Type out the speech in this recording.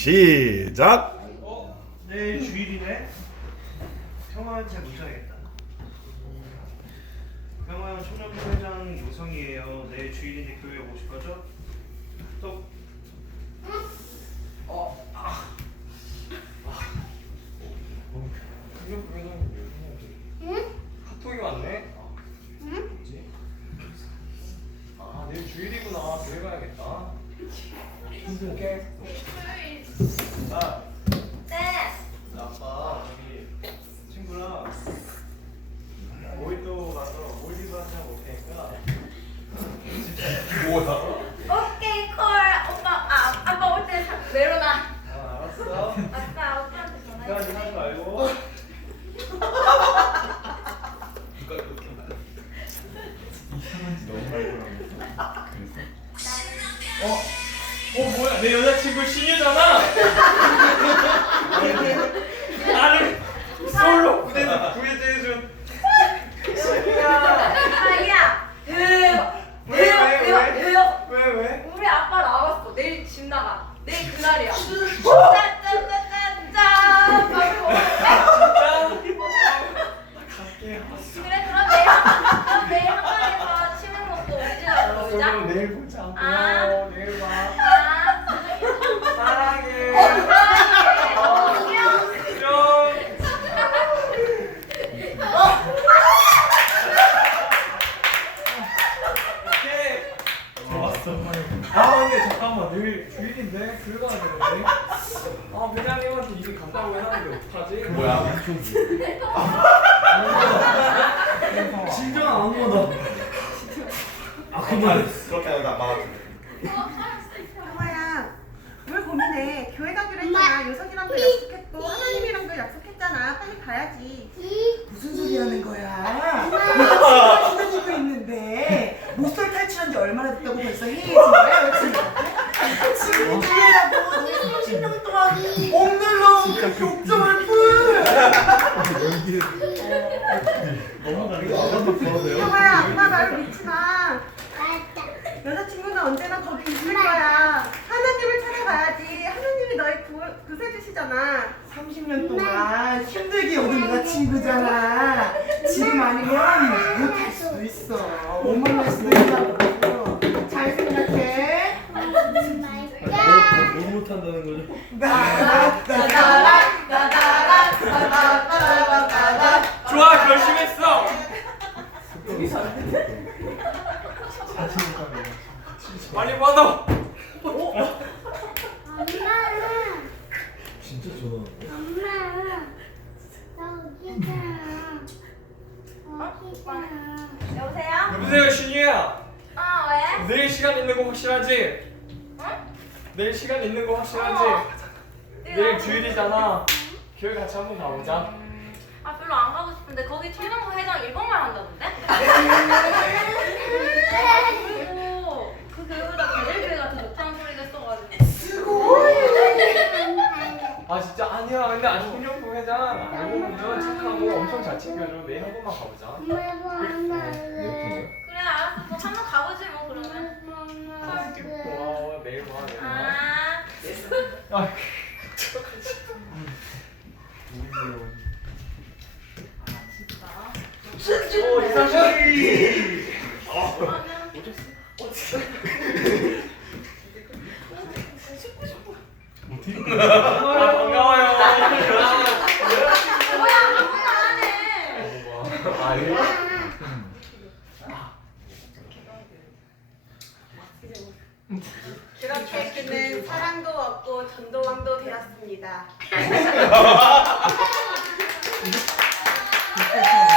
시작. 어? 내일 주일이네? 평화한테 문자야겠다 평화형 청년부 회장 요성이에요 내일 주일인데 교회 오실 거죠? 또 어? 아. 청년부 회장님 요즘 카톡이 왔네. 아, 뭐지? 아 내일 주일이구나. 교회 가야겠다. 힘들게. 아, 네. 나 아빠 저기 친구랑 모히또 가서 몰디브 한잔 올 테니까. 뭐야? 오케이 콜 오빠 아 아빠 올 때 내려놔. 아 알았어. 아빠 오빠한테 이상한 전화해. 짓 하지 말고. 어? 어 뭐야 내 여자친구 신유잖아. 나를 솔로 무대 구해줘준 신유야. 자기야. 대박. 왜, 왜, 대박 대박 왜? 대박. 왜 왜? 우리 아빠 나왔어. 내일 집 나가. 내일 그날이야. 짠짠짠짠짠. 바로. 갈게. 그래 그럼 내일 한- 그럼 내일 한강에서 치맥 먹고 우리 집 와서 알았어 놀자. 그럼 내일 보자. 아. 내일 봐. 아. 사랑해. 어, 안녕. 안녕. 오케이. 좋았어. 아 근데 잠깐만 내일 주일인데 교회 가야 되는데. 아 회장님한테 이미 간다고 해놨는데 어떡하지? 뭐야? 진짜 안 거다. 아 그만. 그렇게 하다 막았지. 형아야 왜 고민해 교회 가기로 했잖아 요석이랑도 약속했고 하나님이랑도 약속했잖아 빨리 가야지 무슨 소리 하는 거야? 내가 친구가 지내고 있는데 모쏠 탈출한 지 얼마나 됐다고 벌써 헤어진 거야? 여친 지금 교회라고 너희 30년 동안 욕정을 뿐. 형아야 엄마 말을 믿지 마. 여자친구는 언제나 거기 있을 거야. 하나님을 찾아가야지. 하나님이 너의 구, 구세주시잖아. 30년 동안 힘들게 얻은 여자친구잖아. 지금 아니면 못할 수도 있어. 못 만날 수도 있다고. 잘 생각해. 뭘 못한다는 거죠? 좋아 빨리 받아. 진짜 전화 여보세요? 여보세요 신유야. 아 왜? 내일 시간 있는 거 확실하지? 응? 내일 시간 있는 거 확실하지? 어. 내일 주일이잖아. 교회 같이 한번 가보자. 아 별로 안 가고 싶은데 거기 청년부 회장 일본말 한다던데? 그리고 그 교회보다 베델교회 같은 못하는 소리가 있어가지고 아 진짜 아니야. 근데 아 청년부 회장 알고 보면 착하고 엄청 잘 챙겨줘. 내일 한 번만 가보자. 그래 알았어 뭐 한번 가보지 뭐 그러면 고마워. 내일 봐. 내일 봐. 아 아, 오 이상철이. 아 반가워요. 그렇게 그는 사랑도 얻고 전도왕도 되었습니다.